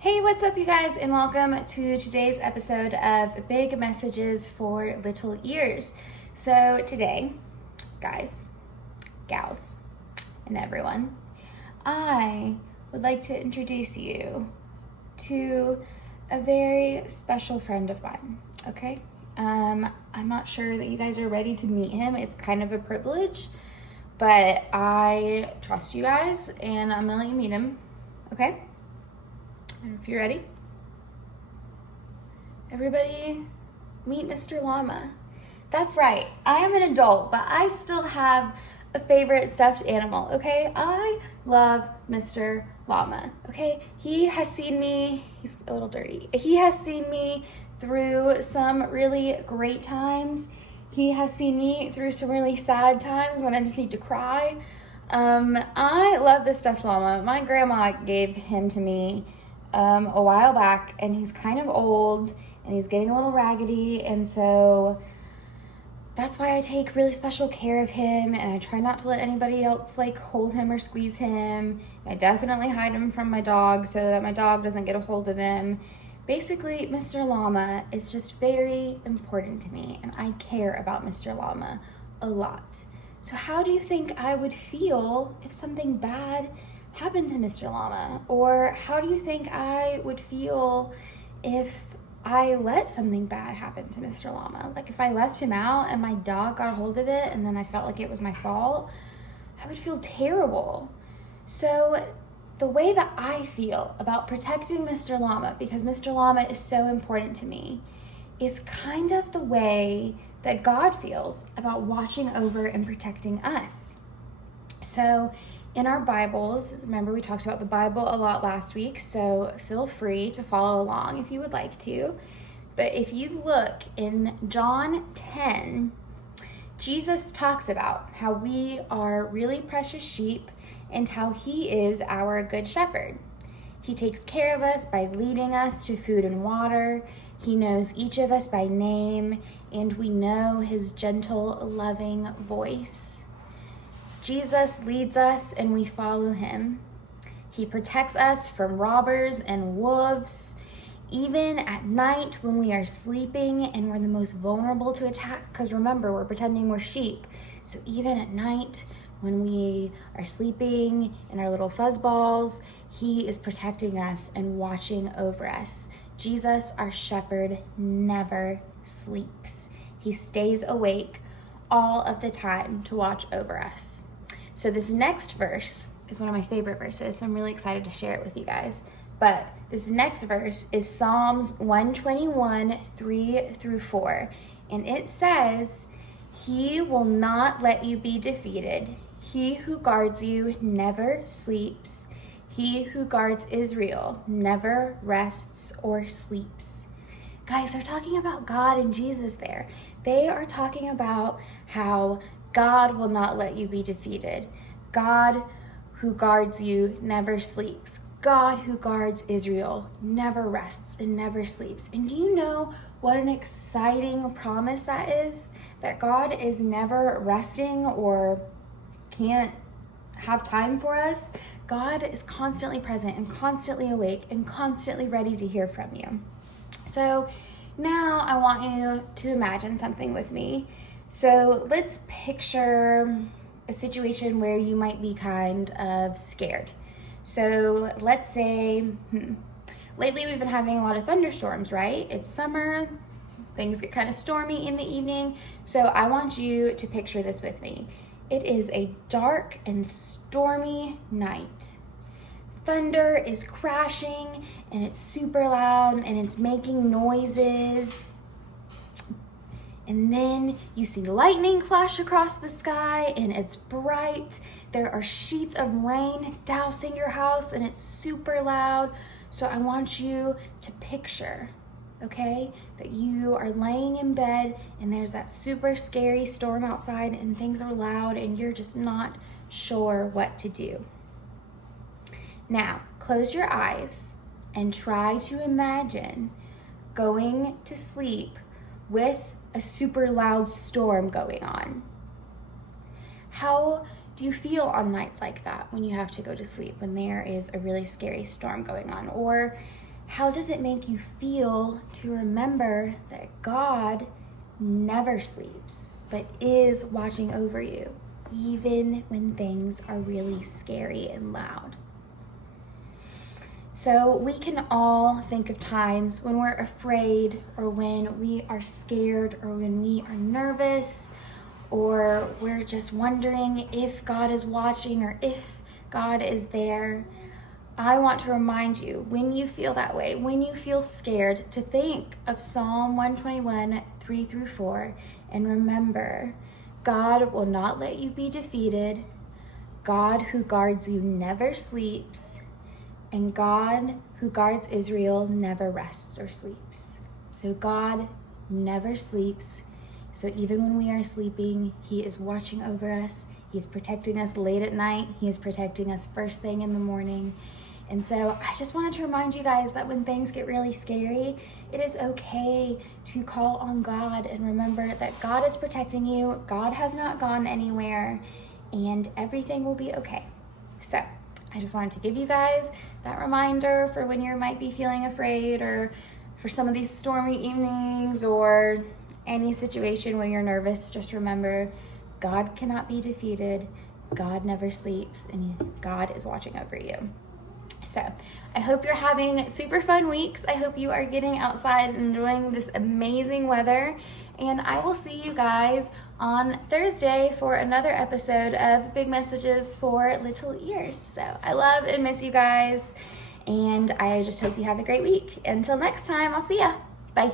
Hey, what's up, you guys, and welcome to today's episode of Big Messages for Little Ears. So today, guys, gals, and everyone, I would like to introduce you to a very special friend of mine, okay? I'm not sure that you guys are ready to meet him. It's kind of a privilege, but I trust you guys, and I'm gonna let you meet him, okay? And if you're ready, everybody meet Mr. Llama. That's right, I am an adult, but I still have a favorite stuffed animal, okay? I love Mr. Llama, okay? He has seen me, he's a little dirty. He has seen me through some really great times. He has seen me through some really sad times when I just need to cry. I love this stuffed llama. My grandma gave him to me a while back, and he's kind of old and he's getting a little raggedy, and so that's why I take really special care of him, and I try not to let anybody else hold him or squeeze him. I definitely hide him from my dog so that my dog doesn't get a hold of him. Basically, Mr. Llama is just very important to me, and I care about Mr. Llama a lot. So how do you think I would feel if something bad happened to Mr. Llama? Or how do you think I would feel if I let something bad happen to Mr. Llama? Like if I left him out and my dog got a hold of it and then I felt like it was my fault, I would feel terrible. So the way that I feel about protecting Mr. Llama, because Mr. Llama is so important to me, is kind of the way that God feels about watching over and protecting us. So in our Bibles, remember we talked about the Bible a lot last week, so feel free to follow along if you would like to. But if you look in John 10, Jesus talks about how we are really precious sheep and how he is our good shepherd. He takes care of us by leading us to food and water. He knows each of us by name, and we know his gentle, loving voice. Jesus leads us and we follow him. He protects us from robbers and wolves. Even at night when we are sleeping and we're the most vulnerable to attack, because remember, we're pretending we're sheep. So even at night when we are sleeping in our little fuzz balls, he is protecting us and watching over us. Jesus, our shepherd, never sleeps. He stays awake all of the time to watch over us. So this next verse is one of my favorite verses, so I'm really excited to share it with you guys. But this next verse is Psalms 121, 3-4. And it says, "He will not let you be defeated. He who guards you never sleeps. He who guards Israel never rests or sleeps." Guys, they're talking about God and Jesus there. They are talking about how God will not let you be defeated. God who guards you never sleeps. God who guards Israel never rests and never sleeps. And do you know what an exciting promise that is? That God is never resting or can't have time for us. God is constantly present and constantly awake and constantly ready to hear from you. So now I want you to imagine something with me. So let's picture a situation where you might be kind of scared. So let's say, lately we've been having a lot of thunderstorms, right? It's summer, things get kind of stormy in the evening. So I want you to picture this with me. It is a dark and stormy night. Thunder is crashing and it's super loud and it's making noises. And then you see lightning flash across the sky and it's bright. There are sheets of rain dousing your house and it's super loud. So I want you to picture, okay, that you are laying in bed and there's that super scary storm outside and things are loud and you're just not sure what to do. Now, close your eyes and try to imagine going to sleep with a super loud storm going on. How do you feel on nights like that when you have to go to sleep, when there is a really scary storm going on? Or How does it make you feel to remember that God never sleeps, but is watching over you, even when things are really scary and loud? So we can all think of times when we're afraid, or when we are scared, or when we are nervous, or we're just wondering if God is watching or if God is there. I want to remind you, when you feel that way, when you feel scared, to think of Psalm 121, 3-4, and remember, God will not let you be defeated. God who guards you never sleeps, and God who guards Israel never rests or sleeps. So God never sleeps. So even when we are sleeping, he is watching over us. He is protecting us late at night. He is protecting us first thing in the morning. And so I just wanted to remind you guys that when things get really scary, it is okay to call on God and remember that God is protecting you. God has not gone anywhere, and everything will be okay. So I just wanted to give you guys that reminder for when you might be feeling afraid, or for some of these stormy evenings, or any situation where you're nervous. Just remember, God cannot be defeated. God never sleeps, and God is watching over you. So I hope you're having super fun weeks. I hope you are getting outside and enjoying this amazing weather. And I will see you guys on Thursday for another episode of Big Messages for Little Ears. So I love and miss you guys. And I just hope you have a great week. Until next time, I'll see ya. Bye.